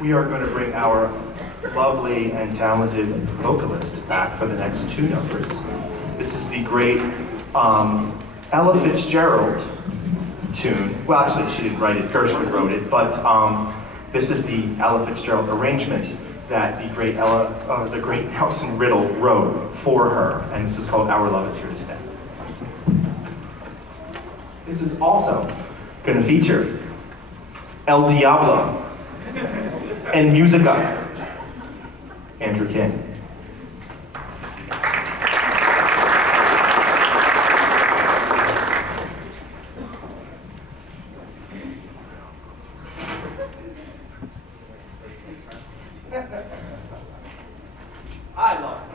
we are going to bring our lovely and talented vocalist back for the next two numbers. This is the great Ella Fitzgerald tune. Well, actually, she didn't write it, Gershwin wrote it, but this is the Ella Fitzgerald arrangement that the great Nelson Riddle wrote for her, and this is called Our Love Is Here to Stay. This is also going to feature El Diablo and Musica, Andrew King. I love it.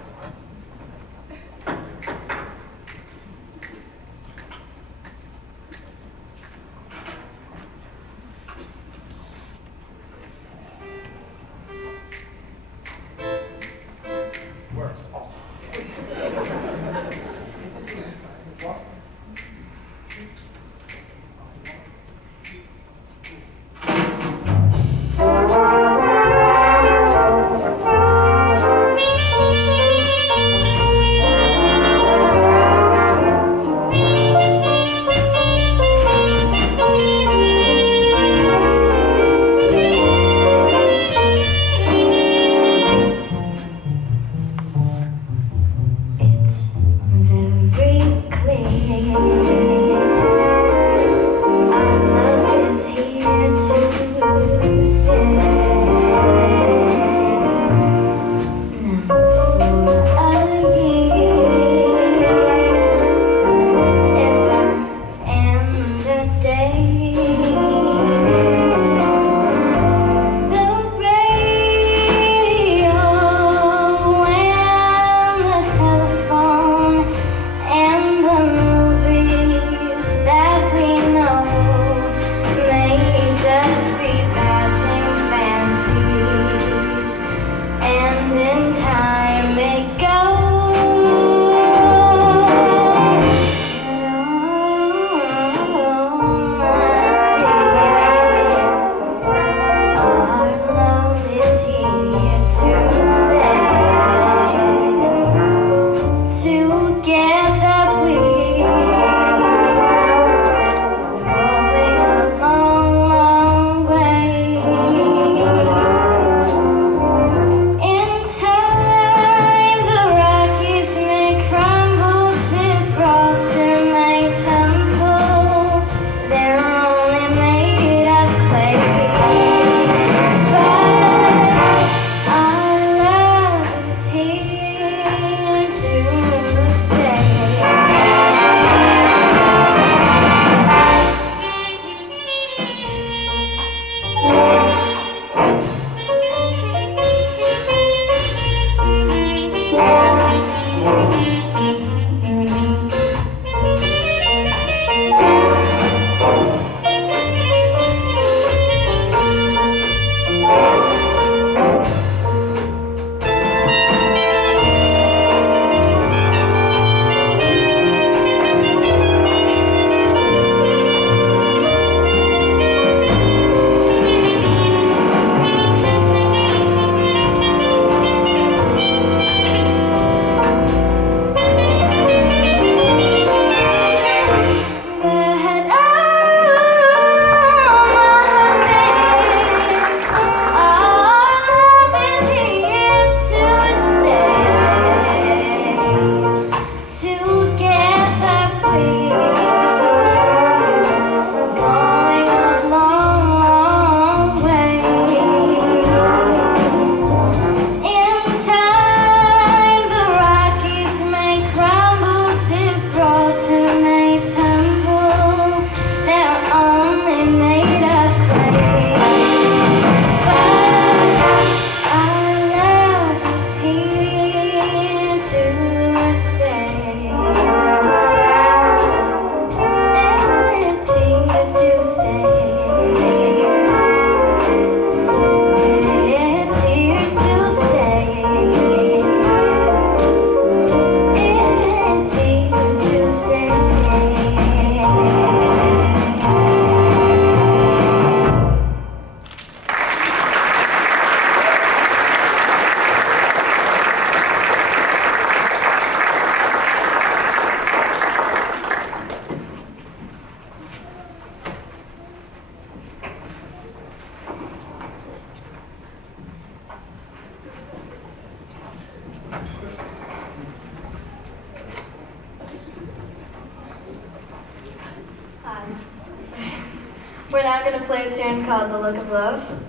now going to play a tune called The Look of Love,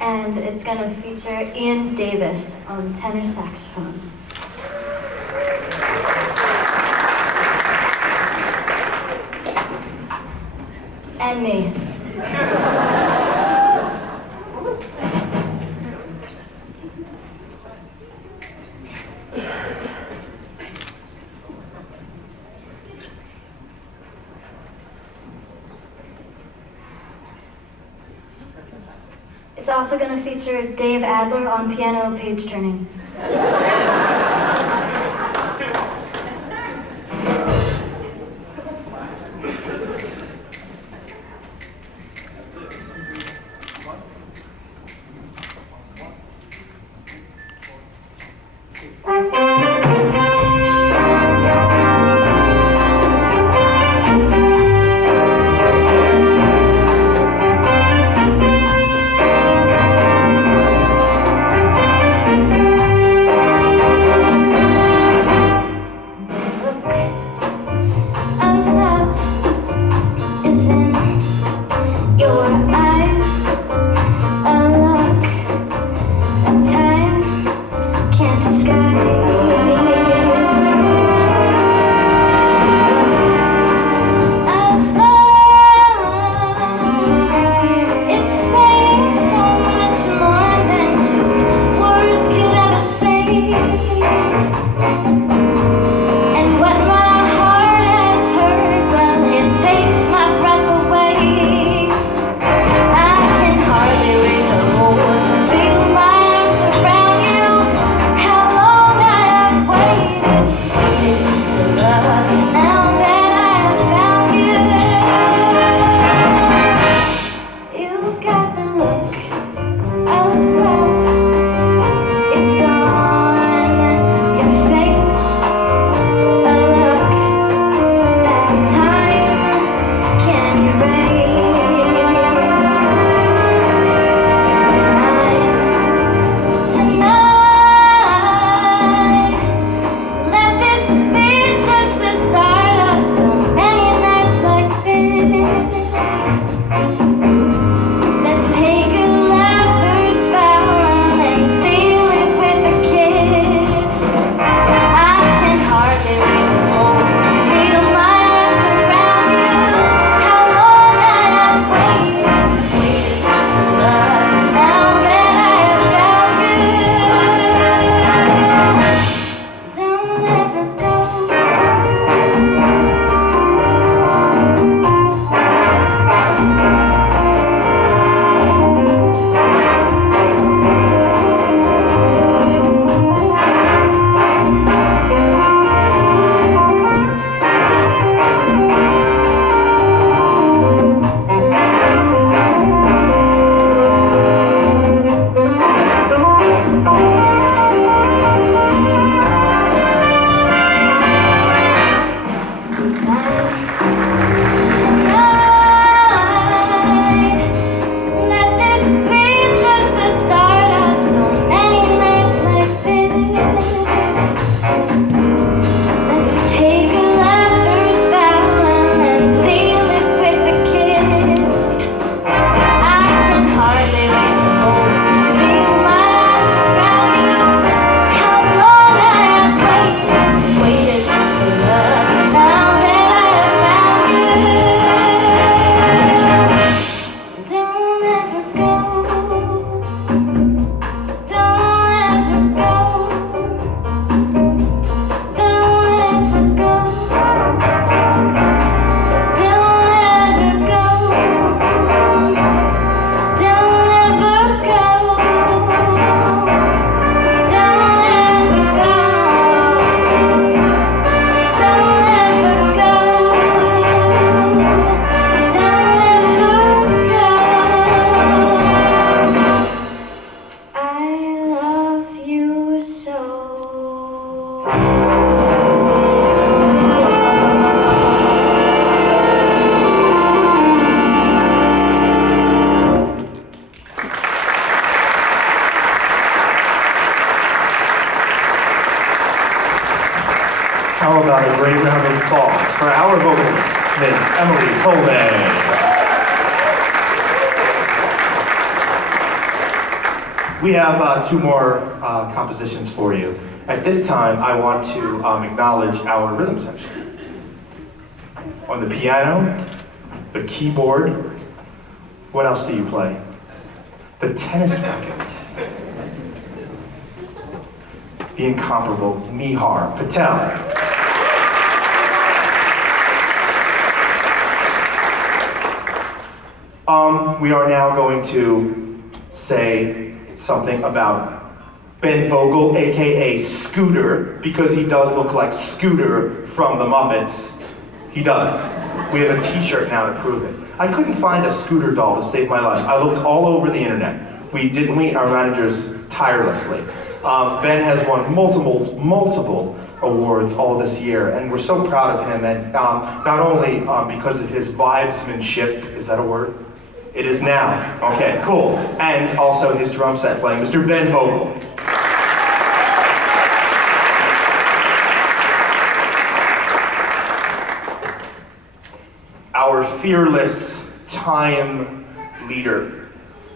and it's going to feature Ian Davis on tenor saxophone. And me. It's also going to feature Dave Adler on piano page turning. How about a great round of applause for our vocalist, Miss Emily Tolman. We have two more compositions for you. At this time, I want to acknowledge our rhythm section. On the piano, the keyboard, what else do you play? The tennis racket. The incomparable Nihar Patel. We are now going to say something about Ben Vogel, AKA Scooter, because he does look like Scooter from the Muppets. He does. We have a t-shirt now to prove it. I couldn't find a Scooter doll to save my life. I looked all over the internet. We didn't meet our managers tirelessly. Ben has won multiple awards all this year, and we're so proud of him, and not only because of his vibesmanship, is that a word? It is now. Okay, cool. And also his drum set playing, Mr. Ben Vogel. Our fearless time leader,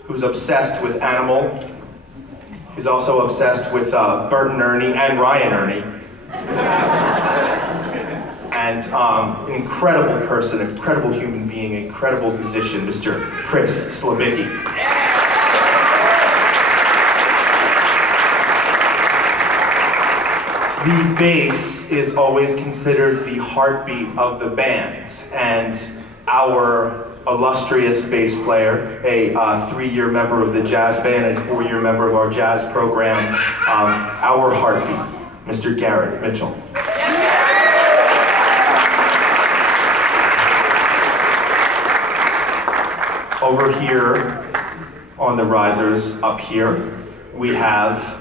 who's obsessed with Animal. He's also obsessed with Bert and Ernie and Ryan Ernie. And an incredible person, an incredible human being, an incredible musician, Mr. Chris Slabicki. The bass is always considered the heartbeat of the band, and our illustrious bass player, a 3-year member of the jazz band and a 4-year member of our jazz program, our heartbeat, Mr. Garrett Mitchell. Over here on the risers up here, we have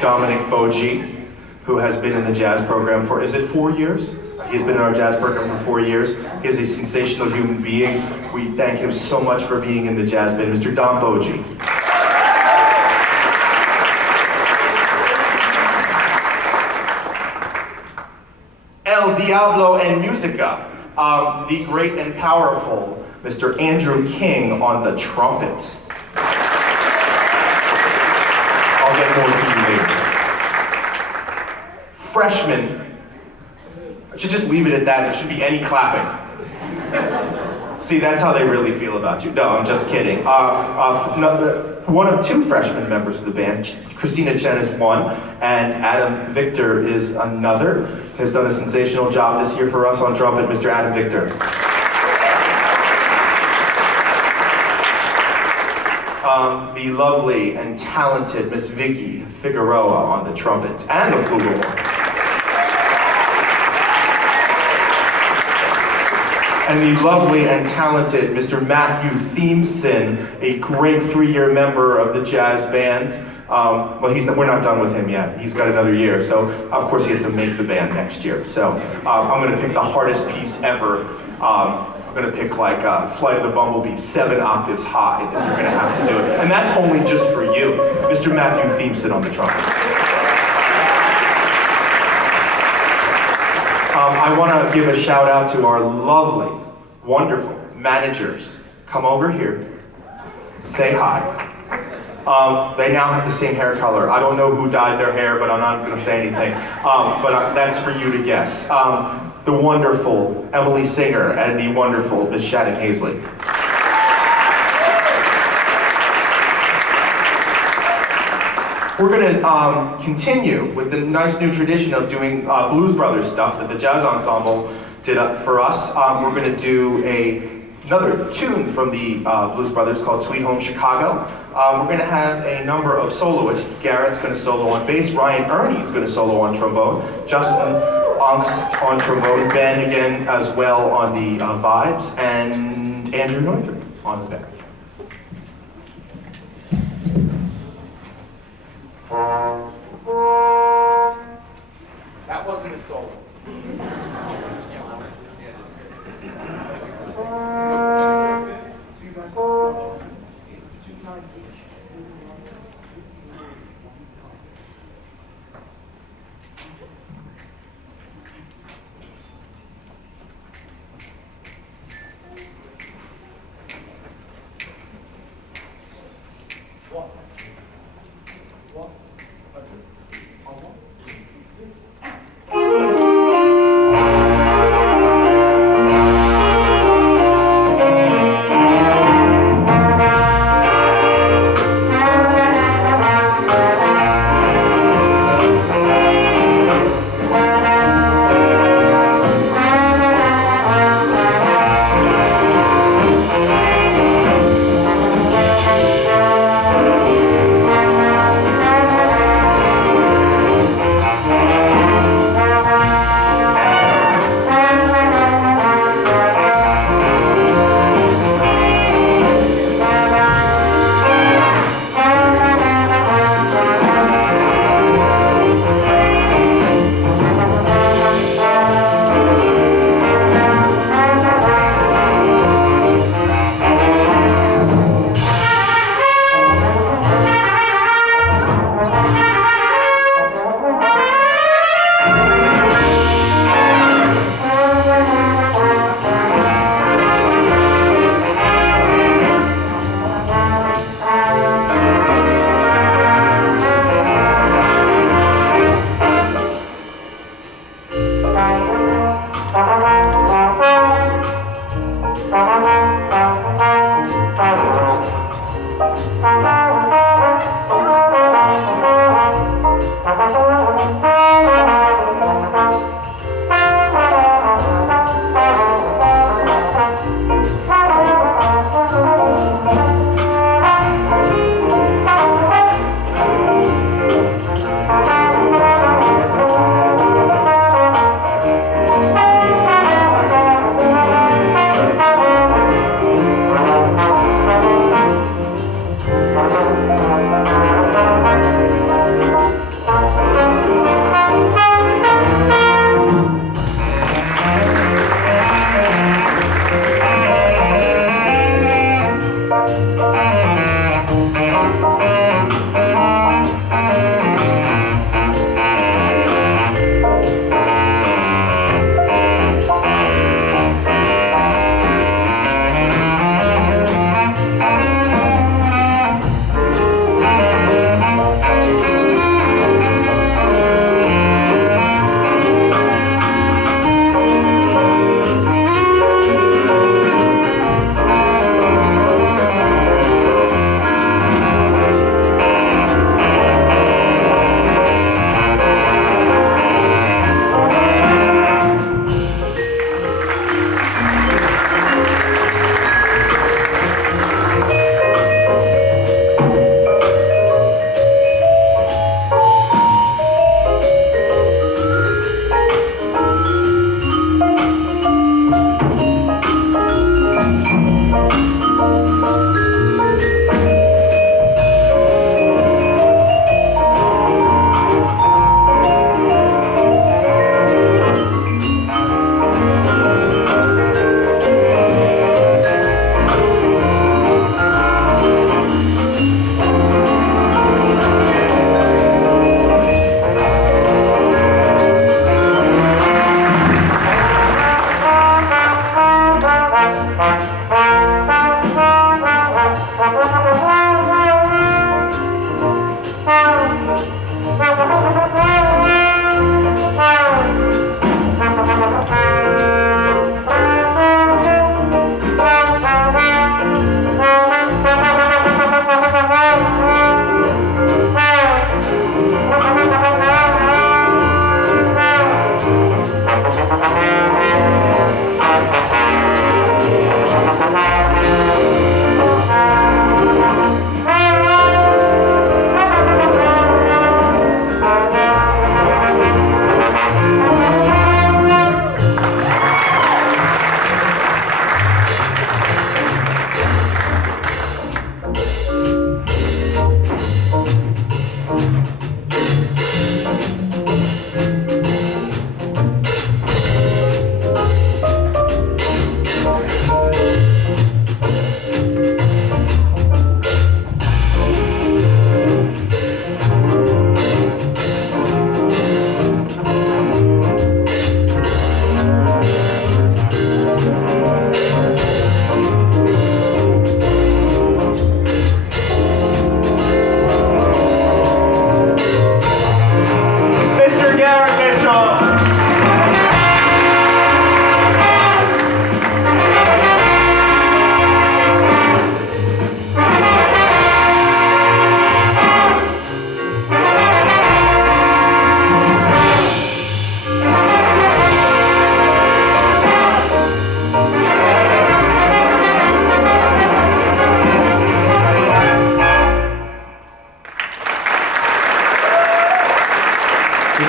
Dominic Boji, who has been in the jazz program for, is it 4 years? He's been in our jazz program for 4 years. He is a sensational human being. We thank him so much for being in the jazz band, Mr. Dom Boji. El Diablo en Musica, the great and powerful Mr. Andrew King on the trumpet. I'll get more to you later. Freshman. I should just leave it at that. There should be any clapping. See, that's how they really feel about you. No, I'm just kidding. One of 2 freshman members of the band, Christina Chen is one, and Adam Victor is another. Has done a sensational job this year for us on trumpet, Mr. Adam Victor. The lovely and talented Miss Vicky Figueroa on the trumpet and the flugelhorn. And the lovely and talented Mr. Matthew Thiemson, a great 3-year member of the jazz band. Well, we're not done with him yet. He's got another year, so of course he has to make the band next year. So I'm going to pick the hardest piece ever. I'm going to pick like Flight of the Bumblebee, 7 octaves high, and you're going to have to do it. And that's only just for you. Mr. Matthew Thiemson on the trumpet. I want to give a shout out to our lovely, wonderful managers. Come over here, say hi. They now have the same hair color. I don't know who dyed their hair, but I'm not going to say anything. But that's for you to guess. The wonderful Emily Singer and the wonderful Miss Shannon Hazley. We're going to continue with the nice new tradition of doing Blues Brothers stuff that the Jazz Ensemble did for us. We're going to do another tune from the Blues Brothers called Sweet Home Chicago. We're going to have a number of soloists. Garrett's going to solo on bass, Ryan Ernie is going to solo on trombone, Justin Ongst on trombone, Ben again as well on the vibes, and Andrew Northrup on the back. That wasn't a solo.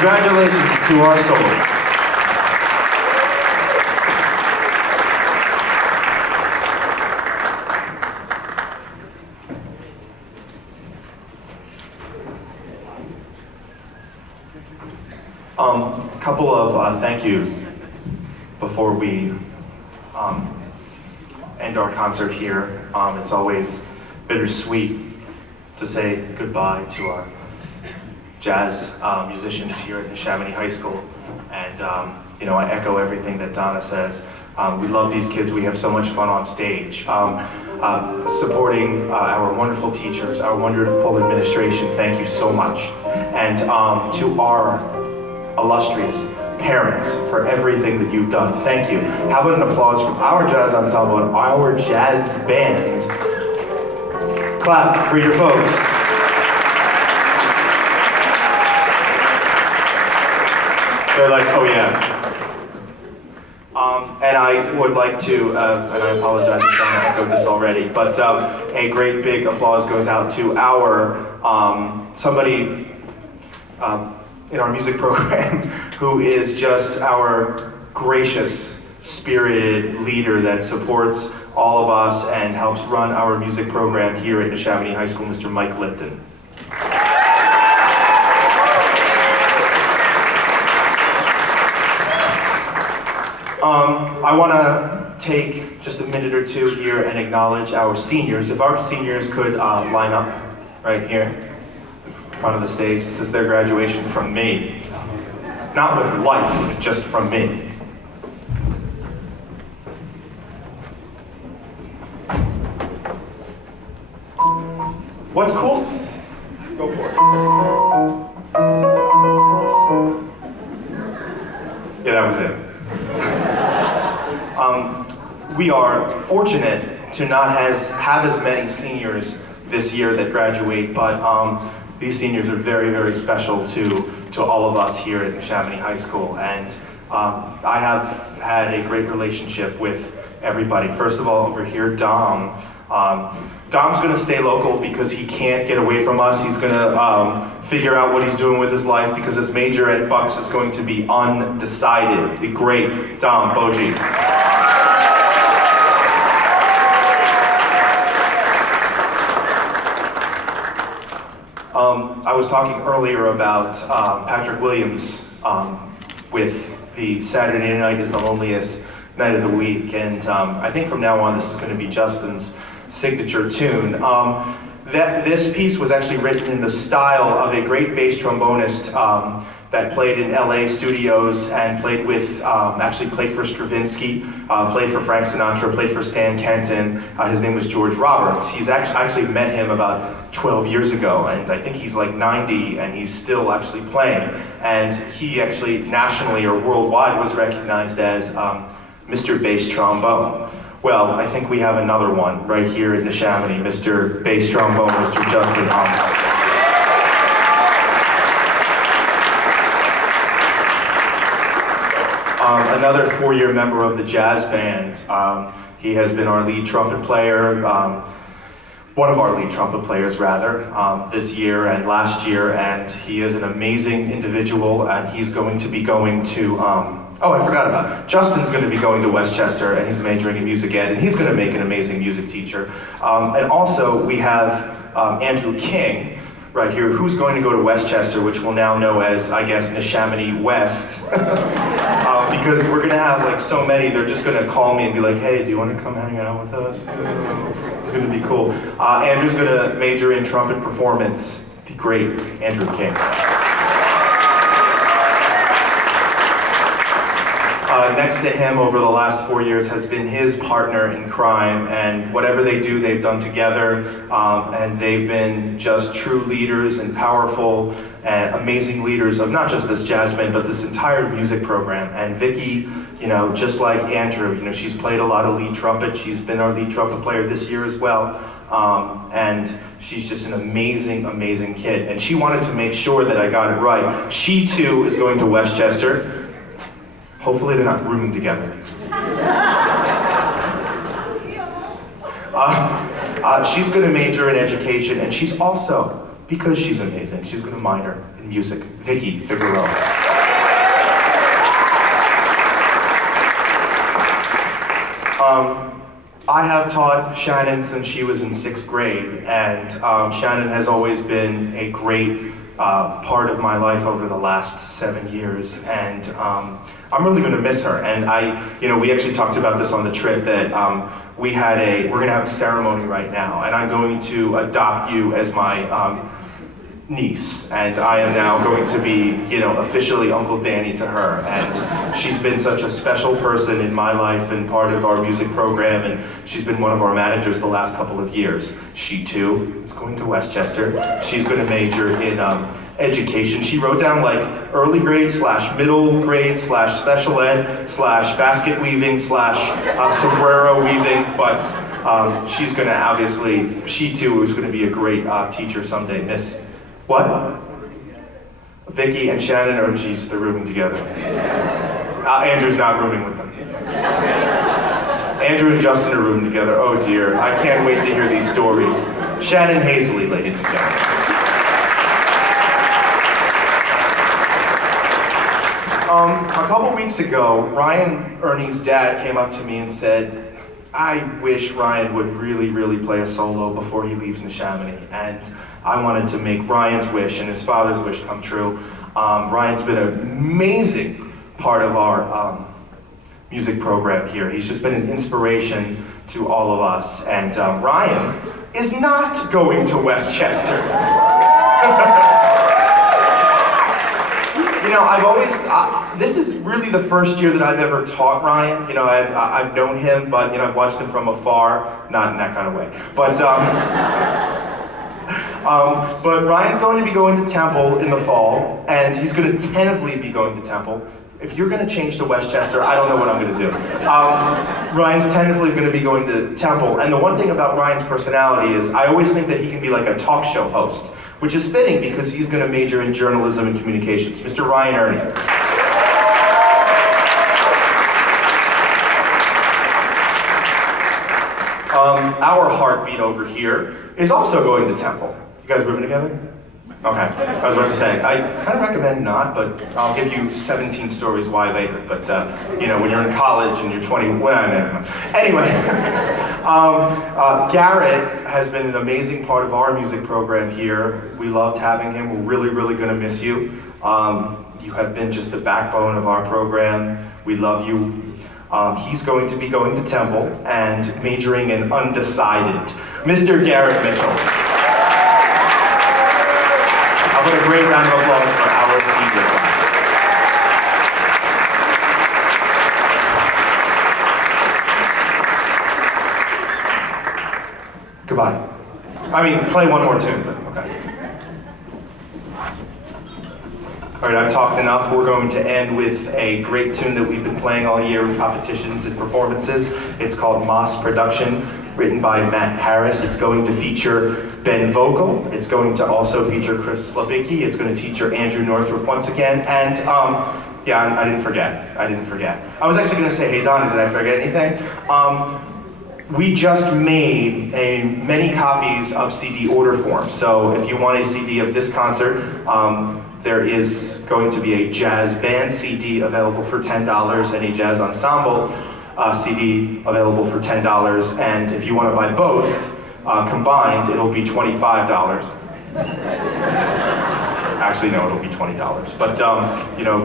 Congratulations to our soloists. A couple of thank yous before we end our concert here. It's always bittersweet to say goodbye to our jazz musicians here at Neshaminy High School. And you know, I echo everything that Donna says. We love these kids. We have so much fun on stage. Supporting our wonderful teachers, our wonderful administration, thank you so much. And to our illustrious parents for everything that you've done, thank you. How about an applause from our jazz ensemble and our jazz band? Clap for your folks. They're like, oh yeah. And I would like to, and I apologize if I echoed this already, but a great big applause goes out to our, somebody in our music program who is just our gracious, spirited leader that supports all of us and helps run our music program here at Neshaminy High School, Mr. Mike Lipton. I want to take just a minute or two here and acknowledge our seniors. If our seniors could line up right here in front of the stage. This is their graduation from me. Not with life, just from me. What's cool? Go for it. Yeah, that was it. We are fortunate to not have as many seniors this year that graduate, but these seniors are very, very special to all of us here at Neshaminy High School. And I have had a great relationship with everybody. First of all, over here, Dom. Dom's gonna stay local because he can't get away from us. He's gonna figure out what he's doing with his life because his major at Bucks is going to be undecided. The great Dom Boji. I was talking earlier about Patrick Williams with the Saturday Night is the Loneliest Night of the Week, and I think from now on this is going to be Justin's signature tune. This piece was actually written in the style of a great bass trombonist that played in LA studios and played with, actually played for Stravinsky, played for Frank Sinatra, played for Stan Kenton. His name was George Roberts. He's actually met him about 12 years ago, and I think he's like 90 and he's still actually playing. And he actually nationally or worldwide was recognized as Mr. Bass Trombone. Well, I think we have another one right here at Neshaminy, Mr. Bass Trombone, Mr. Justin Humst. Another four-year member of the jazz band. He has been our lead trumpet player, one of our lead trumpet players rather, this year and last year, and he is an amazing individual, and he's going to be going to, oh, I forgot about it. Justin's going to be going to Westchester, and he's majoring in music ed, and he's going to make an amazing music teacher. And also, we have Andrew King, right here, who's going to go to Westchester, which we'll now know as, I guess, Neshaminy West. Because we're gonna have like so many, they're just gonna call me and be like, hey, do you wanna come hang out with us? It's gonna be cool. Andrew's gonna major in trumpet performance, the great Andrew King. Next to him over the last 4 years has been his partner in crime, and whatever they do, they've done together, and they've been just true leaders and powerful and amazing leaders of not just this jazz band, but this entire music program. And Vicky, you know, just like Andrew, you know, she's played a lot of lead trumpet. She's been our lead trumpet player this year as well, and she's just an amazing, amazing kid. And she wanted to make sure that I got it right. She too is going to Westchester. Hopefully they're not rooming together. She's going to major in education, and she's also because she's amazing. She's going to minor in music. Vicky Figueroa. I have taught Shannon since she was in 6th grade, and Shannon has always been a great part of my life over the last 7 years, and I'm really going to miss her. And we actually talked about this on the trip that we're going to have a ceremony right now, and I'm going to adopt you as my niece, and I am now going to be, officially Uncle Danny to her. And she's been such a special person in my life and part of our music program, and she's been one of our managers the last couple of years. She too is going to Westchester. She's going to major in education. She wrote down like early grade / middle grade / special ed / basket weaving / sombrero weaving, but she's going to obviously, she too is going to be a great teacher someday. Miss what? Vicky and Shannon, oh geez, they're rooming together. Andrew's not rooming with them. Andrew and Justin are rooming together. Oh dear, I can't wait to hear these stories. Shannon Hazley, ladies and gentlemen. A couple weeks ago, Ryan, Ernie's dad, came up to me and said, I wish Ryan would really, really play a solo before he leaves Neshaminy. And I wanted to make Ryan's wish and his father's wish come true. Ryan's been an amazing part of our music program here. He's just been an inspiration to all of us. And Ryan is not going to Westchester. I've always, this is really the first year that I've ever taught Ryan. I've known him, but I've watched him from afar, not in that kind of way. But Ryan's going to be going to Temple in the fall, and he's going to tentatively be going to Temple. If you're going to change to Westchester, I don't know what I'm going to do. Ryan's tentatively going to be going to Temple, and the one thing about Ryan's personality is I always think that he can be like a talk show host, which is fitting because he's going to major in journalism and communications. Mr. Ryan Ernie. Our heartbeat over here is also going to Temple. You guys rooming together? Okay, I was about to say, I kind of recommend not, but I'll give you 17 stories why later. But, when you're in college and you're 20, anyway. Garrett has been an amazing part of our music program here. We loved having him. We're really, really going to miss you. You have been just the backbone of our program. We love you. He's going to be going to Temple and majoring in undecided. Mr. Garrett Mitchell. I'll put a great round of applause for our senior class. Goodbye. I mean, play one more tune, but okay. All right, I've talked enough. We're going to end with a great tune that we've been playing all year in competitions and performances. It's called Moss Production, written by Matt Harris. It's going to feature Ben Vogel. It's going to also feature Chris Slabicki. It's going to feature Andrew Northrup once again. And yeah, I didn't forget. I was actually going to say, hey Donna, did I forget anything? We just made many copies of CD order form. So if you want a CD of this concert, there is going to be a jazz band CD available for $10 and a jazz ensemble CD available for $10. And if you want to buy both combined, it'll be $25. Actually, no, it'll be $20. But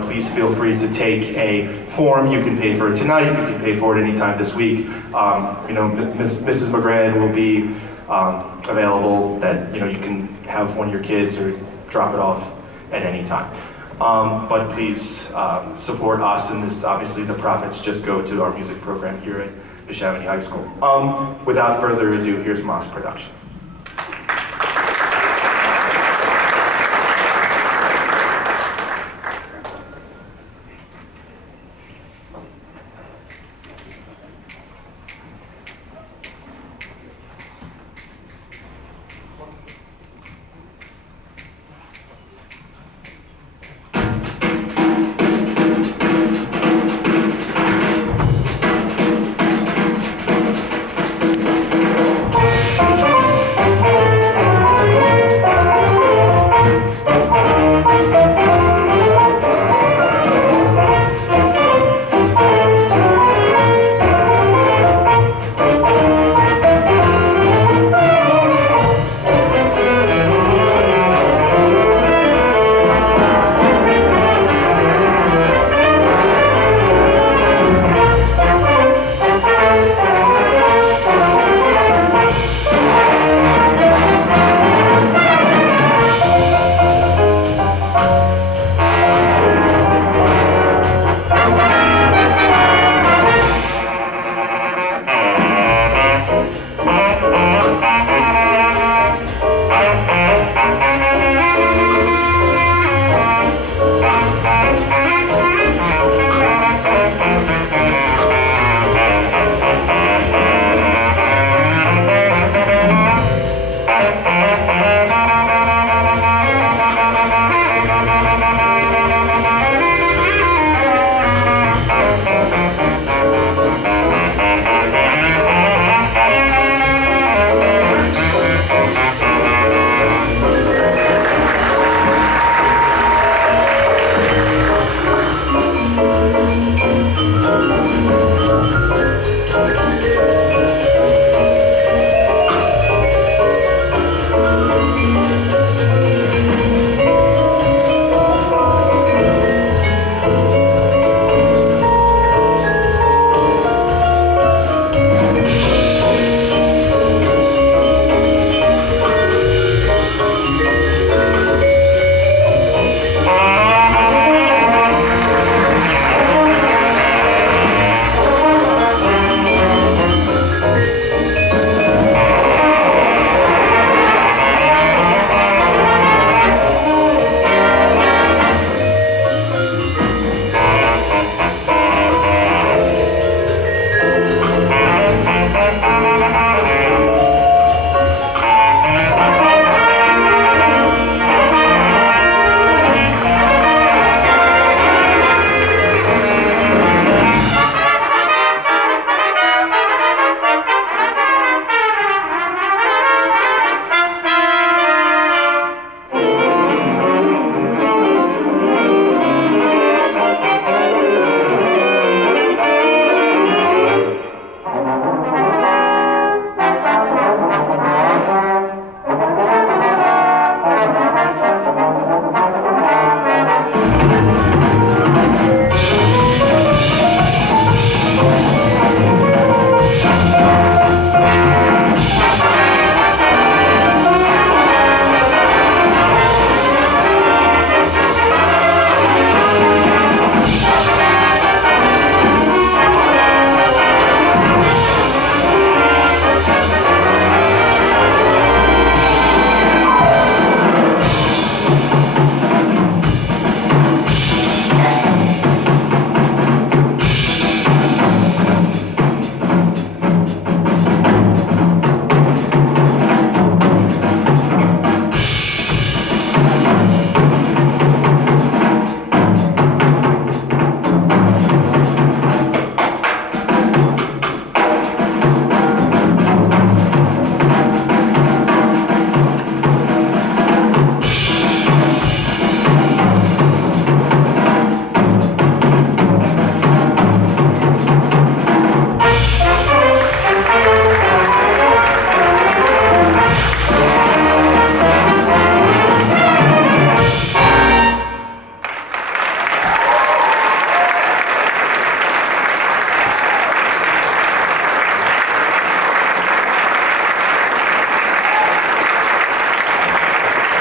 please feel free to take a form. You can pay for it tonight. You can pay for it anytime this week. Mrs. McGran will be available. That you can have one of your kids or drop it off at any time. But please support us, and this obviously the profits just go to our music program here at Neshaminy High School. Without further ado, here's Moss Production.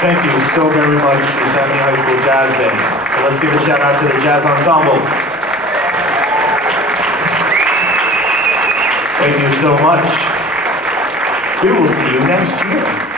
Thank you so very much, Neshaminy High School Jazz Band. And let's give a shout out to the Jazz Ensemble. Thank you so much. We will see you next year.